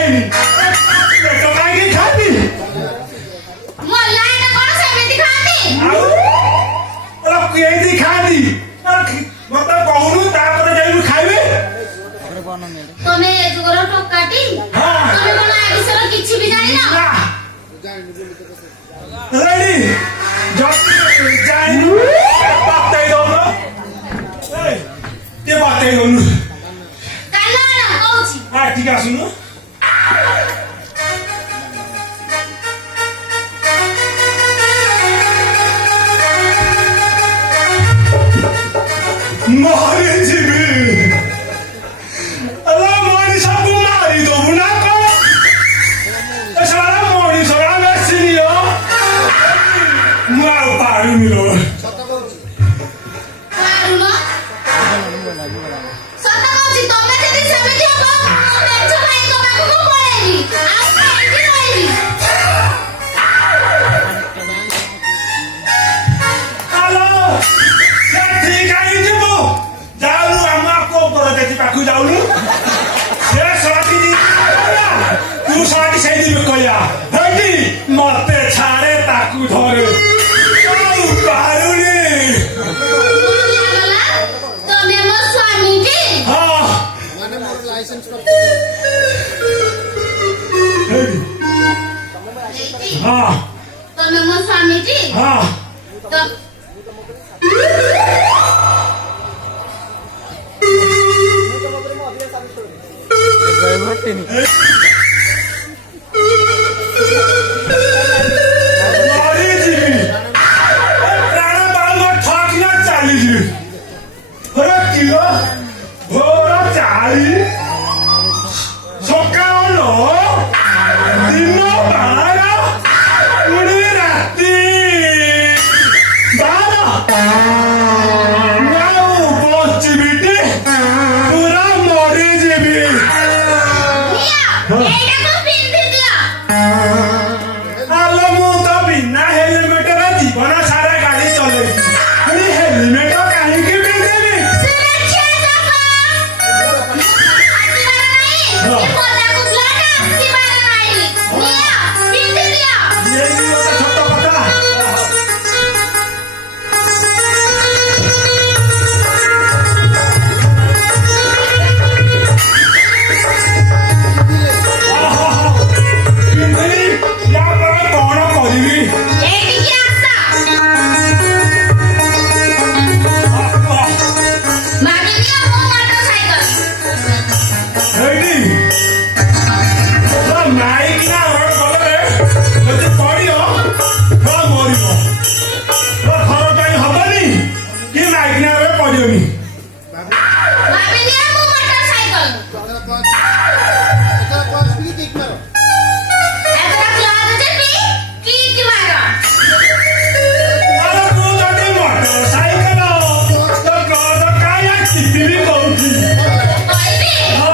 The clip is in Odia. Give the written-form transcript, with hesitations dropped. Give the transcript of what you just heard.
ଖାଇନି ପେଟ କାହିଁକି ଖାଇବି ମଲା ଏଟା କଣ ସେମିତି ଖାଆନ୍ତି? ଆଉ କେମିତି ଖାଆନ୍ତି ମତେ କହୁନୁ ତାପରେ ଯାଇକି ଖାଇବି ତମେ ଏ ଯୁଗର ଟୋକାଟି ତମେ କଣ ଏ ବିଷୟରେ କିଛି ବି ଜାଣିନ? ରେଡି ଯାଇନୁ ବାତେଇ ଦଉନ ଟିକେ ବାତେଇ ଦଉନୁ କାଲ କହୁଛି ଟିକେ ଆସୁନୁ ମରି ଯିବି ମଣିଷକୁ ମାରିଦବୁ ନା କଣ ସାରା ମଣିଷରା ମେସିନିଅ ମୁଁ ଆଉ ପାରୁନି ଲୋ ପାରୁନ? ସତ କହୁଛି ତମେ ଯଦି ସେମିତି ହବ ମୁଁ ମେଛ ଭାଇଙ୍କ ପାଖକୁ ପଳେଇବି ଆଉ କାହିଁକି ରହିବି? ହ୍ୟାଲୋ ସେଠି କାହିଁକି ଯିବୁ ଯାଉନୁ ଆମ କୋପର ଦେଖି ପାଖକୁ ଯାଉନୁ ସେ ସରାଟି ତୁ ସରାଟି ସେଇଦିନ କହିଆ ହେଇଟି ମତେ ଛାଡେ ତାକୁ ଧରେ ଆଉ ପାରୁନି ତମେ ମୋ ସ୍ୱାମୀଟି? ହଁ ହଁ ତମେ ମୋ ସ୍ୱାମୀଟି? ହଁ ମରିଯିବି ପ୍ରାଣ ବାଳୁଆ ଠକିନା ଚାଲିଯିବି କିଲୋ ଭୋର 4 ସକାଳ 9 ଦିନ 12 ପୁଣି ରାତି 12 ଆଉ ବଞ୍ଚିବିଟି ପୁରା ମରିଯିବି ଏଇଟାକୁ ପିନ୍ଧି ଦିଅ ଆଲୋ ମୁଁ ତ ବିନା ହେଲମେଟରେ ଜୀବନ ସାରା ଗାଡି ଚଲେଇଛି ପୁଣି ହେଲମେଟ କାହିଁକି ପିନ୍ଧିବି ସୁରକ୍ଷା ଦବ ଆସିବାର ନାହିଁ ଏ ପଦାକୁ ବ୍ଲଡ ଆସିବାର ନାହିଁ ନିଅ ପିନ୍ଧି ଦିଅ ଏଇ ଗୋଟେ ଛୋଟ କଥା ୟା ପରେ କଣ କରିବି ଏଇଠିକି ଆସ ମାଗିଦିଅ ମୋ ମୋଟରସାଇକେଲ ହେଇଟି ମାଇକି ନା ଗଲେ ଯଦି ପଡିବ ମରିବ ଘର ପାଇଁ ହବନି କି ମାଇକି ନା ପଡିବନି ମାଗିଦିଅ ମୋ ମୋଟରସାଇକେଲ ଏଥର କ୍ଲବ ଯିବି କିକ୍ ମାର ଆରେ ତୁ ଯଦି ମୋଟରସାଇକେଲ ତ କାୟା ଚିପିବି କହୁଛି କହିବି ହଁ